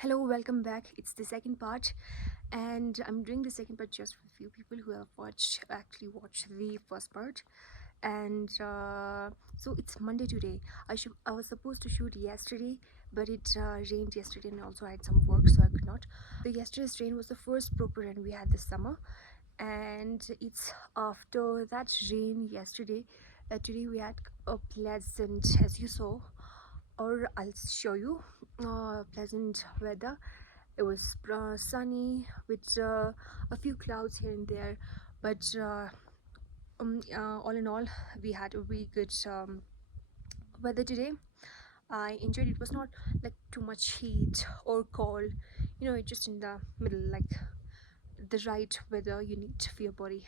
Hello, welcome back. It's the second part, and I'm doing the second part just for a few people who have actually watched the first part. And so it's Monday today. I was supposed to shoot yesterday, but it rained yesterday, and also I had some work, so I could not. So yesterday's rain was the first proper rain we had this summer, and it's after that rain yesterday that today we had a pleasant, as you saw, or I'll show you, pleasant weather. It was sunny with a few clouds here and there, but all in all, we had a really good weather today. I enjoyed it. It was not like too much heat or cold, it just in the middle, like the right weather you need for your body.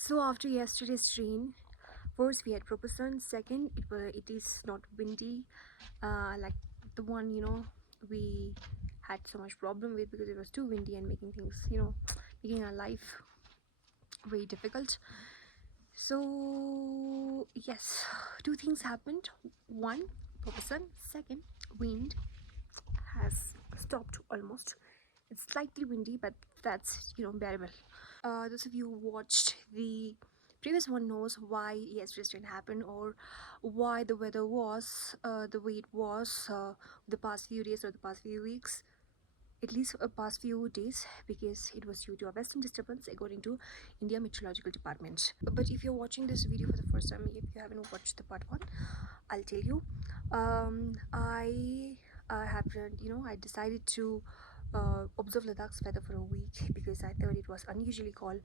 So after yesterday's rain, first we had proper sun. Second, it is not windy, like the one we had so much problem with because it was too windy and making things making our life very difficult. So yes, two things happened. One, proper sun. Second, wind has stopped almost. It's slightly windy, but that's bearable. Those of you who watched the previous one knows why yesterday's rain happened, or why the weather was the way it was the past few days or the past few weeks, at least past few days, because it was due to a western disturbance according to India Meteorological Department. But if you're watching this video for the first time, if you haven't watched the part one, I'll tell you. I happened, I decided to observe Ladakh's weather for a week because I thought it was unusually cold,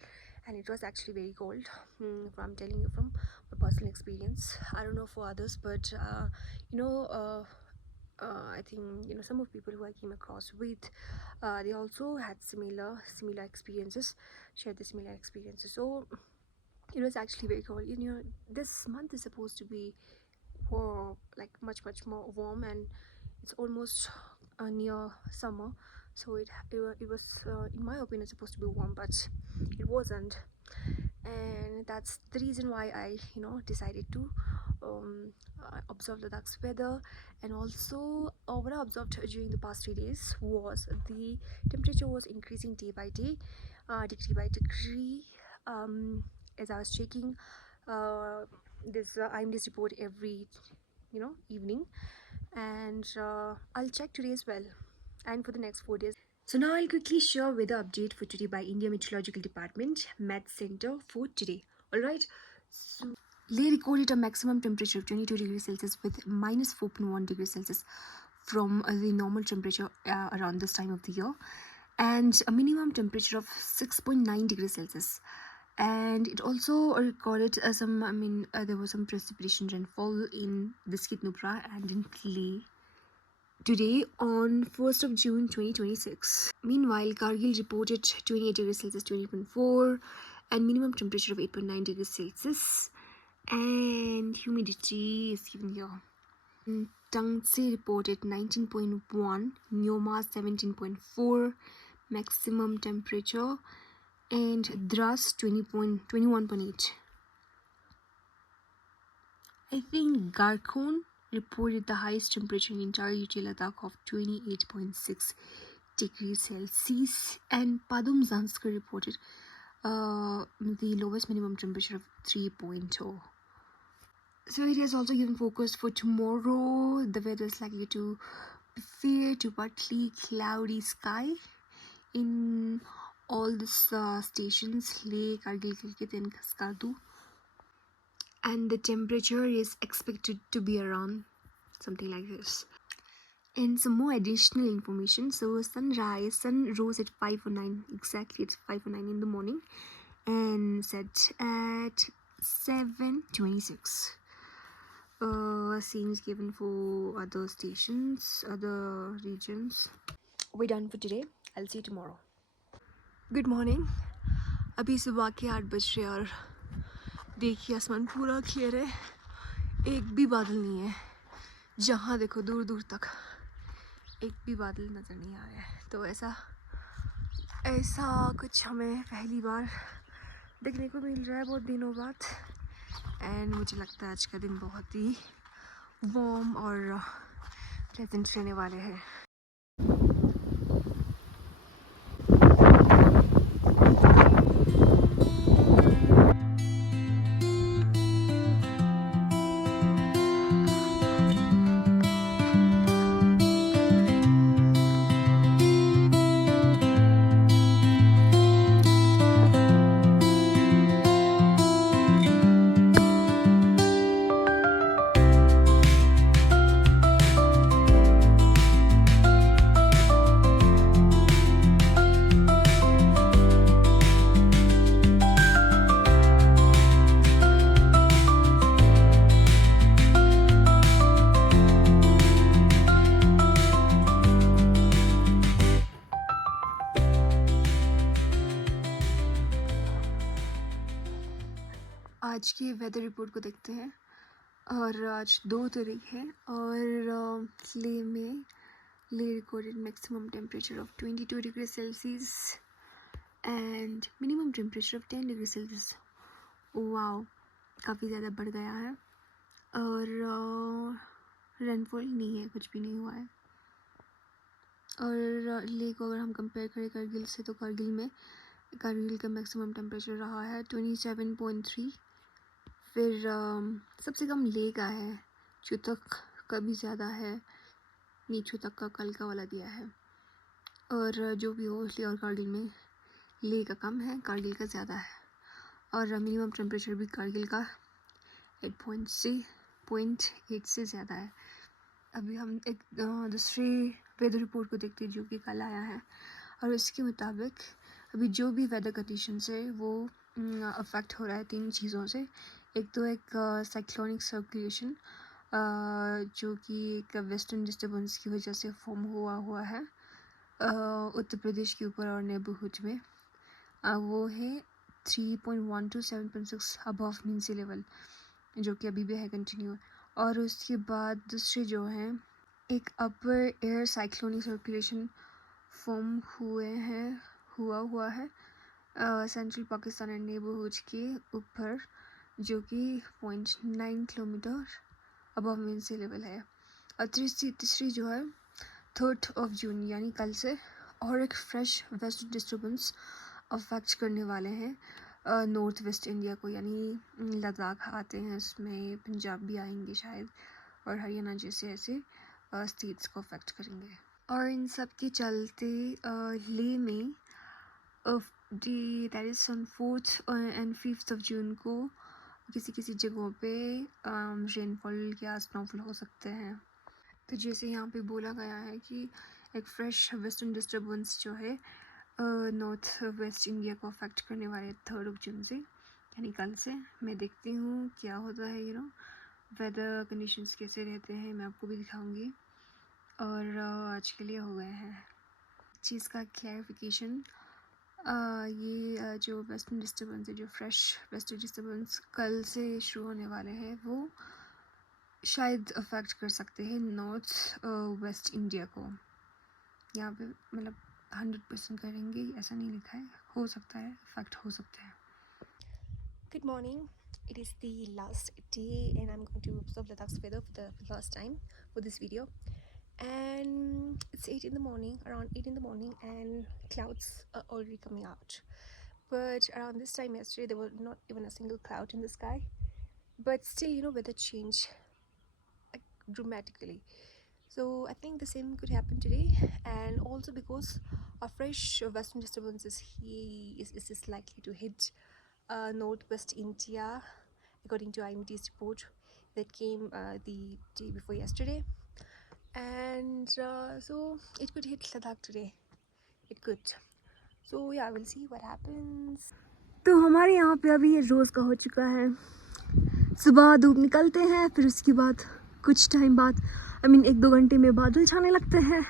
and it was actually very cold. I'm telling you from my personal experience. I don't know for others, but you know. I think some of people who I came across with, they also had similar experiences, shared the similar experiences. So it was actually very cold. This month is supposed to be like much more warm, and it's almost near summer, so it was in my opinion supposed to be warm, but it wasn't. And that's the reason why I decided to observe Ladakh's weather. And also what I observed during the past 3 days was the temperature was increasing day by day, degree by degree. As I was checking this IMD's report every evening, and I'll check today as well, and for the next 4 days. So now I'll quickly share weather update for today by India Meteorological Department Met Center for today. Alright, so Leh recorded a maximum temperature of 22 degrees Celsius with minus 4.1 degrees Celsius from the normal temperature around this time of the year, and a minimum temperature of 6.9 degrees Celsius. And it also recorded there was some precipitation rainfall in the Skitnupra and in Leh today on 1st of June 2026. Meanwhile, Kargil reported 28 degrees Celsius, 20.4, and minimum temperature of 8.9 degrees Celsius, and humidity is given here. Tangse reported 19.1, Nyoma 17.4, maximum temperature, and Dras 21.8. I think Garkon reported the highest temperature in entire UT Ladakh of 28.6 degrees Celsius, and Padum Zanskar reported the lowest minimum temperature of 3.0. So it has also given focus for tomorrow. The weather is likely to be fair to partly cloudy sky in all these stations, Leh, Kargil, Gilgit and Kaskardu. And the temperature is expected to be around something like this. And some more additional information. So sun rose at 5:09, exactly it's 5:09 in the morning, and set at 7:26. Same is given for other stations, other regions. We're done for today. I'll see you tomorrow. Good morning. अभी सुबह के 8 बज रहे और देखिए आसमान पूरा clear है, एक भी बादल नहीं है, जहाँ देखो दूर दूर तक एक भी बादल नज़र नहीं आ रहा है। तो ऐसा कुछ हमें पहली बार देखने को मिल रहा है बहुत दिनों बाद। एंड मुझे लगता है आज का दिन बहुत ही वार्म और प्लेजेंट रहने वाले हैं। आज के वेदर रिपोर्ट को देखते हैं और आज 2 तारीख है और ले recorded maximum temperature of 22 degree Celsius and minimum temperature of 10 degree Celsius. Wow, काफ़ी ज़्यादा बढ़ गया है और रेनफॉल नहीं है, कुछ भी नहीं हुआ है। और ले को अगर हम कंपेयर करें कारगिल से तो कारगिल का मैक्सिमम टेम्परेचर रहा है 27.3। फिर सबसे कम ले का है, चुतक का भी ज़्यादा है, नीचू तक का कल का वाला दिया है। और जो भी हो, ले और कारगिल में ले का कम है, कारगिल का ज़्यादा है। और मिनिमम टेम्परेचर भी कारगिल का 8.8 से ज़्यादा है। अभी हम एक दूसरे वेदर रिपोर्ट को देखते हैं जो कि कल आया है और इसके मुताबिक अभी जो भी वेदर कंडीशंस है वो अफेक्ट हो रहा है 3 चीज़ों से। एक तो साइक्लोनिक सर्कुलेशन जो कि एक वेस्टर्न डिस्टर्बेंस की वजह से फॉर्म हुआ है उत्तर प्रदेश के ऊपर और नेबरहुड में। वो है 3.1 to 7.6 above mean sea level, जो कि अभी भी है कंटिन्यू। और उसके बाद दूसरे जो हैं, एक अपर एयर साइक्लोनिक सर्कुलेशन फॉर्म हुआ है सेंट्रल पाकिस्तान एंड नेबरहुड के ऊपर, जो कि 0.9 kilometre above mean sea level है। और तीसरी जो है 3 जून यानी कल से और एक फ्रेश वेस्ट डिस्टर्बेंस अफेक्ट करने वाले हैं नॉर्थ वेस्ट इंडिया को, यानी लद्दाख आते हैं, इसमें पंजाब भी आएंगे शायद, और हरियाणा जैसे ऐसे स्टेट्स को अफेक्ट करेंगे। और इन सब के चलते ले में that is on 4th and 5th जून को किसी जगहों पे रेनफॉल या स्नोफॉल हो सकते हैं। तो जैसे यहाँ पे बोला गया है कि एक फ्रेश वेस्टर्न डिस्टर्बेंस जो है नॉर्थ वेस्ट इंडिया को अफेक्ट करने वाले 3 जून से, यानी कल से। मैं देखती हूँ क्या होता है, वेदर कंडीशंस कैसे रहते हैं, मैं आपको भी दिखाऊंगी। और आज के लिए हो गए हैं चीज़ का क्लैरिफिकेशन। ये जो वेस्टर्न डिस्टर्बेंस है, जो फ्रेश वेस्टर्न डिस्टर्बेंस कल से शुरू होने वाले हैं, वो शायद अफेक्ट कर सकते हैं नॉर्थ वेस्ट इंडिया को। यहाँ पे मतलब 100% करेंगे ऐसा नहीं लिखा है, हो सकता है अफेक्ट हो सकता है। Good morning. It is the last day and I'm going to observe Ladakh's weather for the last time for this video. And it's 8 in the morning, around 8 in the morning, and clouds are already coming out. But around this time yesterday there was not even a single cloud in the sky. But still, weather changed like dramatically. So I think the same could happen today, and also because a fresh western disturbance is likely to hit northwest India, according to IMD's report that came the day before yesterday. And so it could hit Ladakh today. It could. So yeah, we'll see what happens. तो हमारे यहाँ पे अभी ये रोज़ का हो चुका है। सुबह धूप निकलते हैं, फिर उसके बाद कुछ टाइम बाद 1-2 घंटे में बादल छाने लगते हैं,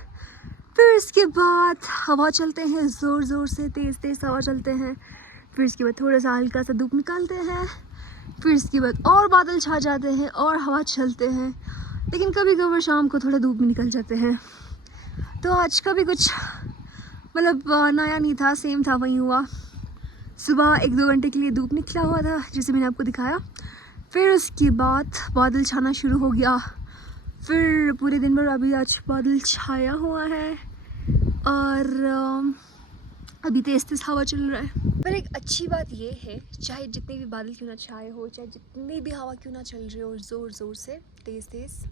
फिर इसके बाद हवा चलते हैं, ज़ोर से तेज़ हवा चलते हैं, फिर इसके बाद थोड़ा सा हल्का सा धूप निकालते हैं, फिर इसके बाद और बादल छा जाते हैं और हवा चलते हैं, लेकिन कभी कभार शाम को थोड़ा धूप भी निकल जाते हैं। तो आज का भी कुछ मतलब नया नहीं था, सेम था, वही हुआ। सुबह 1-2 घंटे के लिए धूप निकला हुआ था, जैसे मैंने आपको दिखाया, फिर उसके बाद बादल छाना शुरू हो गया। फिर पूरे दिन भर अभी आज बादल छाया हुआ है और अभी तेज़ तेज़ हवा चल रहा है। पर एक अच्छी बात ये है, चाहे जितने भी बादल क्यों ना छाए हो, चाहे जितनी भी हवा क्यों ना चल रही हो ज़ोर ज़ोर से तेज़ तेज़,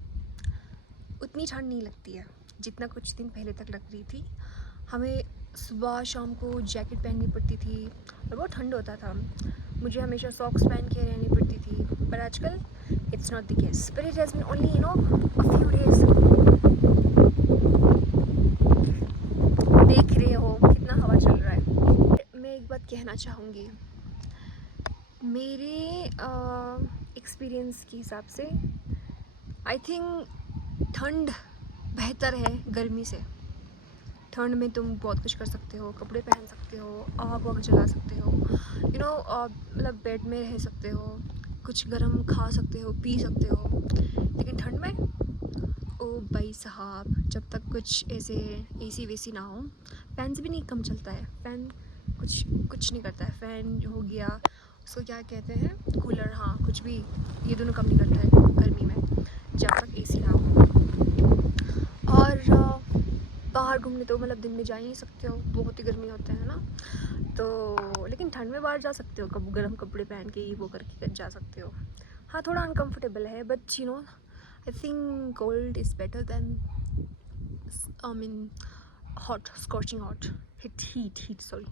उतनी ठंड नहीं लगती है जितना कुछ दिन पहले तक लग रही थी। हमें सुबह शाम को जैकेट पहननी पड़ती थी और बहुत ठंड होता था। मुझे हमेशा सॉक्स पहन के रहनी पड़ती थी, पर आजकल it's not the case, but it has been only a few days. देख रहे हो कितना हवा चल रहा है। मैं एक बात कहना चाहूँगी, मेरे एक्सपीरियंस के हिसाब से आई थिंक ठंड बेहतर है गर्मी से। ठंड में तुम बहुत कुछ कर सकते हो, कपड़े पहन सकते हो, आग वाग जला सकते हो, मतलब बेड में रह सकते हो, कुछ गर्म खा सकते हो, पी सकते हो। लेकिन ठंड में ओ भाई साहब, जब तक कुछ ऐसे एसी वेसी ना हो, फ़ैन से भी नहीं कम चलता है। फ़ैन कुछ नहीं करता है। फ़ैन हो गया, उसको क्या कहते हैं, कूलर, हाँ कुछ भी, ये दोनों कम नहीं करता है गर्मी में जब तक एसी ना हो। और बाहर घूमने तो मतलब दिन में जा ही नहीं सकते हो, बहुत ही गर्मी होता है ना। तो लेकिन ठंड में बाहर जा सकते हो, कब गर्म कपड़े पहन के ये वो करके जा सकते हो। हाँ थोड़ा अनकंफर्टेबल है, but I think cold is better than I mean hot, scorching hot, heat sorry.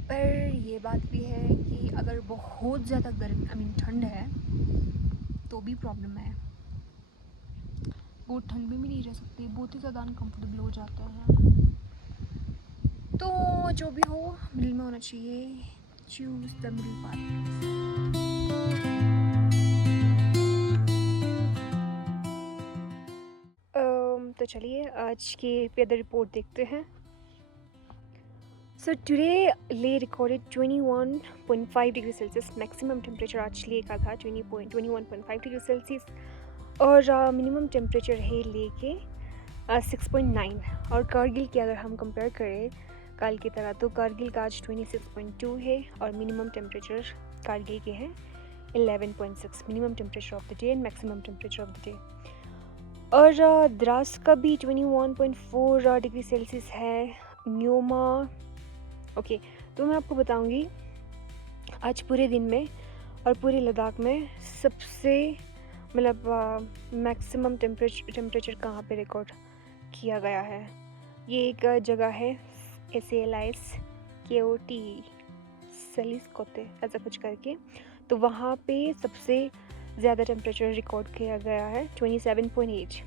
पर ये बात भी है कि अगर बहुत ज़्यादा गर्म आई मीन ठंड है तो भी प्रॉब्लम है। बहुत ठंड में भी नहीं रह सकते, बहुत ही ज़्यादा अनकंफर्टेबल हो जाते हैं। तो जो भी हो मिडिल में होना चाहिए, चूज़ द मिडिल पाथ। तो चलिए आज की वेदर रिपोर्ट देखते हैं। सो टुडे ले recorded 21.5 degree Celsius, maximum temperature आज ले का था 21.5 डिग्री सेल्सियस, और मिनिमम टेम्परेचर है ले के 6.9। और कारगिल की अगर हम कंपेयर करें कल की तरह, तो कारगिल का आज 26.2 है और मिनिमम टेम्परेचर कारगिल के हैं 11.6, minimum temperature of the day and maximum temperature of the day. और द्रास का भी 21.4 डिग्री सेल्सियस है, न्योमा। ओके, तो मैं आपको बताऊंगी आज पूरे दिन में और पूरे लद्दाख में सबसे मतलब मैक्सिमम टेम्परेचर कहाँ पे रिकॉर्ड किया गया है। ये एक जगह है SALIS KOT सलीस कोते ऐसा कुछ करके, तो वहाँ पे सबसे ज़्यादा टेम्परेचर रिकॉर्ड किया गया है 27.8।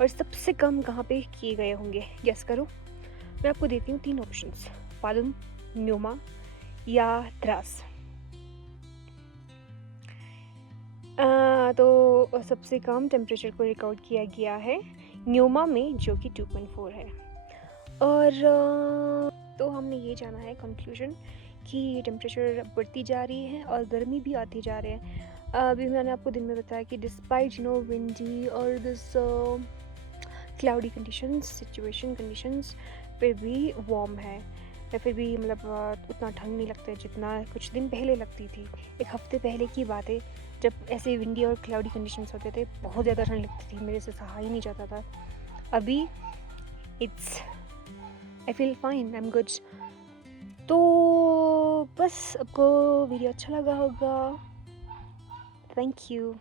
और सबसे कम कहाँ पे किए गए होंगे, गेस करो। मैं आपको देती हूँ 3 ऑप्शंस, पादुम, न्योमा या द्रास। तो सबसे कम टेम्परेचर को रिकॉर्ड किया गया है न्योमा में, जो कि 2.4 है। और तो हमने ये जाना है कंक्लूजन कि टेम्परेचर बढ़ती जा रही है और गर्मी भी आती जा रही है। अभी मैंने आपको दिन में बताया कि डिस्पाइट विंडी और दिस क्लाउडी सिचुएशन कंडीशंस, फिर भी वार्म है, या फिर भी मतलब उतना ठंड नहीं लगता है जितना कुछ दिन पहले लगती थी। एक हफ्ते पहले की बात है, जब ऐसे विंडी और क्लाउडी कंडीशंस होते थे, बहुत ज़्यादा ठंड लगती थी, मेरे से सहा ही नहीं जाता था। अभी it's I feel fine, I am good. तो बस आपको वीडियो अच्छा लगा होगा, थैंक यू।